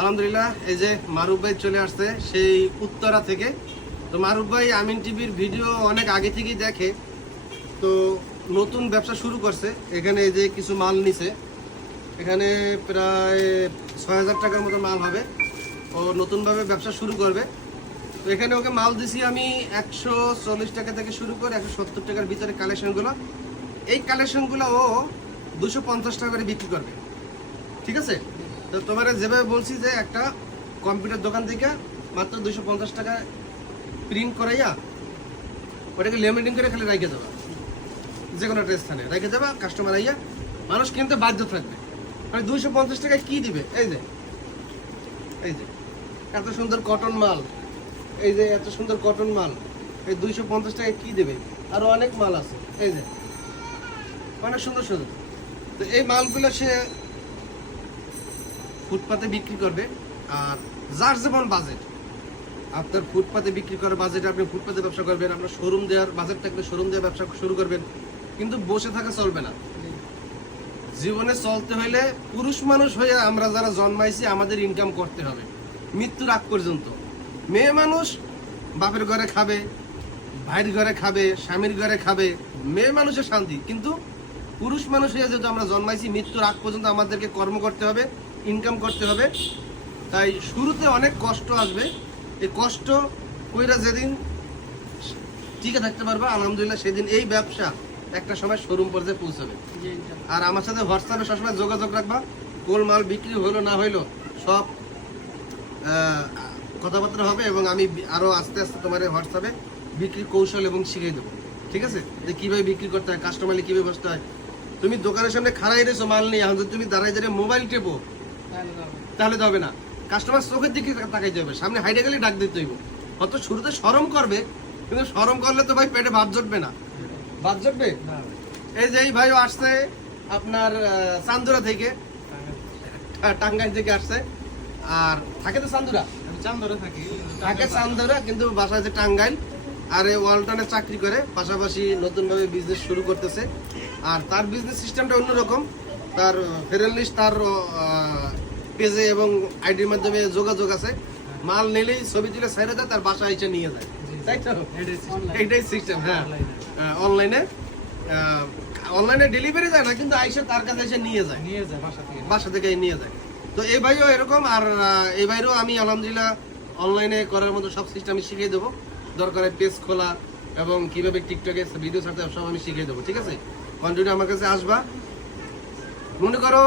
আলহামদুলিল্লাহ, এই যে মারুফ ভাই চলে আসছে সেই উত্তরা থেকে। তো মারুফ ভাই, আমিন টিভির ভিডিও অনেক আগে থেকেই দেখে। তো নতুন ব্যবসা শুরু করছে, এখানে এই যে কিছু মাল নিছে। এখানে প্রায় ছয় হাজার টাকার মতো মাল হবে। ও নতুনভাবে ব্যবসা শুরু করবে। তো এখানে ওকে মাল দিছি আমি একশো চল্লিশ টাকা থেকে শুরু করে একশো সত্তর টাকার ভিতরে কালেকশনগুলো। এই কালেকশনগুলো ও দুশো পঞ্চাশ টাকা করে বিক্রি করবে। ঠিক আছে? তো তোমার যেভাবে বলছি যে একটা কম্পিউটার দোকান থেকে মাত্র দুশো পঞ্চাশ টাকা প্রিন্ট করাইয়া ওটাকে লেমিনেটিং করে খালি রাখে যাবা যে কোনো একটা স্থানে রেখে যাবা কাস্টমার আইয়া মানুষ কিনতে বাধ্য থাকবে। মানে দুইশো পঞ্চাশ টাকায় কী দিবে? এই যে এই যে, এত সুন্দর কটন মাল, এই যে এত সুন্দর কটন মাল, এই দুইশো পঞ্চাশ টাকায় কী দেবে? আরও অনেক মাল আছে, এই যে, অনেক সুন্দর সুন্দর। তো এই মালগুলো সে ফুটপাতে বিক্রি করবে, আর যার যেমন বাজেট আপনার ফুটপাতে বিক্রি করার বাজেট আপনি ফুটপাতে ব্যবসা করবেন, আপনার শোরুম দেওয়ার বাজেট থাকলে শোরুম দেওয়ার ব্যবসা শুরু করবেন, কিন্তু বসে থাকা চলবে না। জীবনে চলতে হলে পুরুষ মানুষ হয়ে আমরা যারা জন্মাইছি, আমাদের ইনকাম করতে হবে। মৃত্যুর আগ পর্যন্ত। মেয়ে মানুষ বাপের ঘরে খাবে, ভাইয়ের ঘরে খাবে, স্বামীর ঘরে খাবে, মেয়ে মানুষের শান্তি। কিন্তু পুরুষ মানুষ হয়ে যেহেতু আমরা জন্মাইছি মৃত্যুর আগ পর্যন্ত আমাদেরকে কর্ম করতে হবে ইনকাম করতে হবে। তাই শুরুতে অনেক কষ্ট আসবে। এই কষ্ট কইরা যেদিন টিকে থাকতে পারবে আলহামদুলিল্লাহ সেদিন এই ব্যবসা একটা সময় শোরুম পর্যায়ে পৌঁছাবে। আর আমার সাথে হোয়াটসঅ্যাপে সবসময় যোগাযোগ রাখবা কোন মাল বিক্রি হলো না হইল সব কথাবার্তা হবে এবং আমি আরও আস্তে আস্তে তোমার হোয়াটসঅ্যাপে বিক্রি কৌশল এবং শিখিয়ে দেবো। ঠিক আছে? যে কীভাবে বিক্রি করতে হয় কাস্টমারকে কীভাবে বসতে হয় তুমি দোকানের সামনে খাড়াই রেছো মাল নিয়ে এখন তুমি দাঁড়াই দাঁড়িয়ে মোবাইল টেপো। তাহলে তো হবে না। কাস্টমার চোখের দিকে তাকাইতে হবে সামনে হাইডে গেলে ডাক দিতে হইব। হয়তো শুরুতে সরম করবে কিন্তু সরম করলে তো ভাই পেটে ভাত জটবে না। ভাত জটবে? এই যে এই ভাইও আসছে আপনার চান্দুরা থেকে। আহ, টাঙ্গাইল থেকে আসছে। আর থাকে তো চান্দুরা? চান্দরে থাকি। থাকে চান্দুরা কিন্তু বাসা আছে টাঙ্গাইল। আর এই ওয়ালটনে চাকরি করে পাশাপাশি নতুনভাবে বিজনেস শুরু করতেছে। আর তার বিজনেস সিস্টেমটা অন্যরকম। তার ফেরেন লিস্ট তার পেজে এবং আইডির মাধ্যমে যোগাযোগ আছে। মাল নিলেই ছবি তুলে সাইডে দেয় তার বাসা এসে নিয়ে যায়। তাই তো? এইটাই সিস্টেম হ্যাঁ। অনলাইনে অনলাইনে ডেলিভারি যায় না কিন্তু আইসে তার কাছে এসে নিয়ে যায়। নিয়ে যায় বাসা থেকে। বাসা থেকে নিয়ে যায়। তো এই ভাইও এরকম আর এই ভাইরও আমি আলহামদুলিল্লাহ অনলাইনে করার মতো সব সিস্টেম আমি শিখিয়ে দেবো। দরকারে পেজ খোলা এবং কীভাবে টিকটকে ভিডিও ছাড়তে সব আমি শিখিয়ে দেবো ঠিক আছে? কন্টিনিউ আমার কাছে আসবা। মনে করো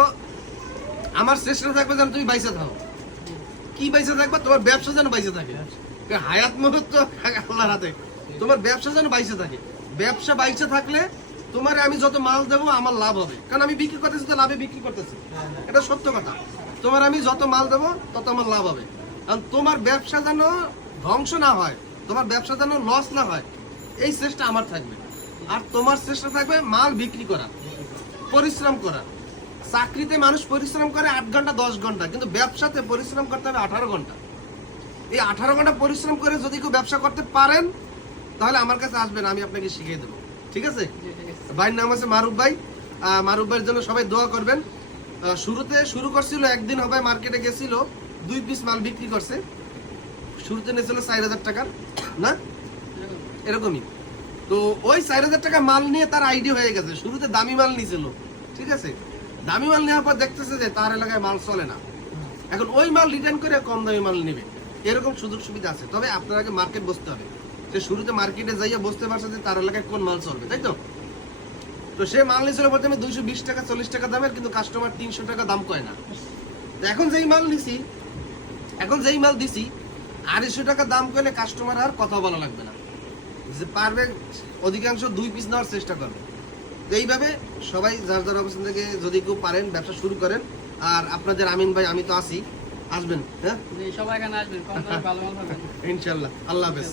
আমার চেষ্টা থাকবে যেন তুমি বাইসে থাকো কি বাইসে থাকবা? তোমার ব্যবসা যেন বাইসে থাকে। হায়াত মুহূর্ত আল্লাহর হাতে। তোমার ব্যবসা যেন বাইসে থাকে। ব্যবসা বাইসে থাকলে তোমার আমি যত মাল দেবো আমার লাভ হবে। কারণ আমি বিক্রি করতেছি তো লাভে বিক্রি করতেছি। এটা সত্য কথা। তোমার আমি যত মাল দেবো তত আমার লাভ হবে। কারণ তোমার ব্যবসা যেন ধ্বংস না হয় তোমার ব্যবসা যেন লস না হয় এই চেষ্টা আমার থাকবে। আর তোমার চেষ্টা থাকবে মাল বিক্রি করা পরিশ্রম করা। চাকরিতে মানুষ পরিশ্রম করে আট ঘণ্টা দশ ঘণ্টা কিন্তু ব্যবসাতে পরিশ্রম করতে হবে আঠারো ঘণ্টা। এই আঠারো ঘণ্টা পরিশ্রম করে যদি কেউ ব্যবসা করতে পারেন তাহলে আমার কাছে আসবেন আমি আপনাকে শিখিয়ে দেবো। ঠিক আছে? ভাইয়ের নাম আছে মারুফ ভাই। মারুফ ভাইয়ের জন্য সবাই দোয়া করবেন। শুরুতে শুরু করছিল একদিন হবে মার্কেটে গেছিল দুই পিস মাল বিক্রি করছে। শুরুতে নিয়েছিল চার হাজার টাকার না? এরকমই। তো ওই চার হাজার টাকা মাল নিয়ে তার আইডি হয়ে গেছে। শুরুতে দামি মাল নিয়েছিল ঠিক আছে? দামি মাল নেওয়ার পর দেখতেছে যে তার এলাকায় মাল চলে না। এখন ওই মাল রিটার্ন করে কম দামি মাল নেবে। এরকম সুযোগ সুবিধা আছে। তবে আপনার আগে মার্কেট বসতে হবে। সে শুরুতে মার্কেটে যাইয়া বসতে পারছে যে তার এলাকায় কোন মাল চলবে, তাই তো? তো সে মাল নিয়েছিল প্রথমে দুইশো বিশ টাকা, চল্লিশ টাকা দামের, কিন্তু কাস্টমার তিনশো টাকা দাম কয় না। এখন যেই মাল নিছি, এখন যেই মাল দিছি, আড়াইশো টাকা দাম করলে কাস্টমার আর কথা বলা লাগবে না। যে পারবে অধিকাংশ দুই পিস নেওয়ার চেষ্টা করবে। তো এইভাবে সবাই যার যার অবস্থান থেকে যদি কেউ পারেন ব্যবসা শুরু করেন। আর আপনাদের আমিন ভাই আমি তো আছি। আসবেন হ্যাঁ? সবাই এখানে আসবেন ইনশাল্লাহ আল্লাহ হাফেজ।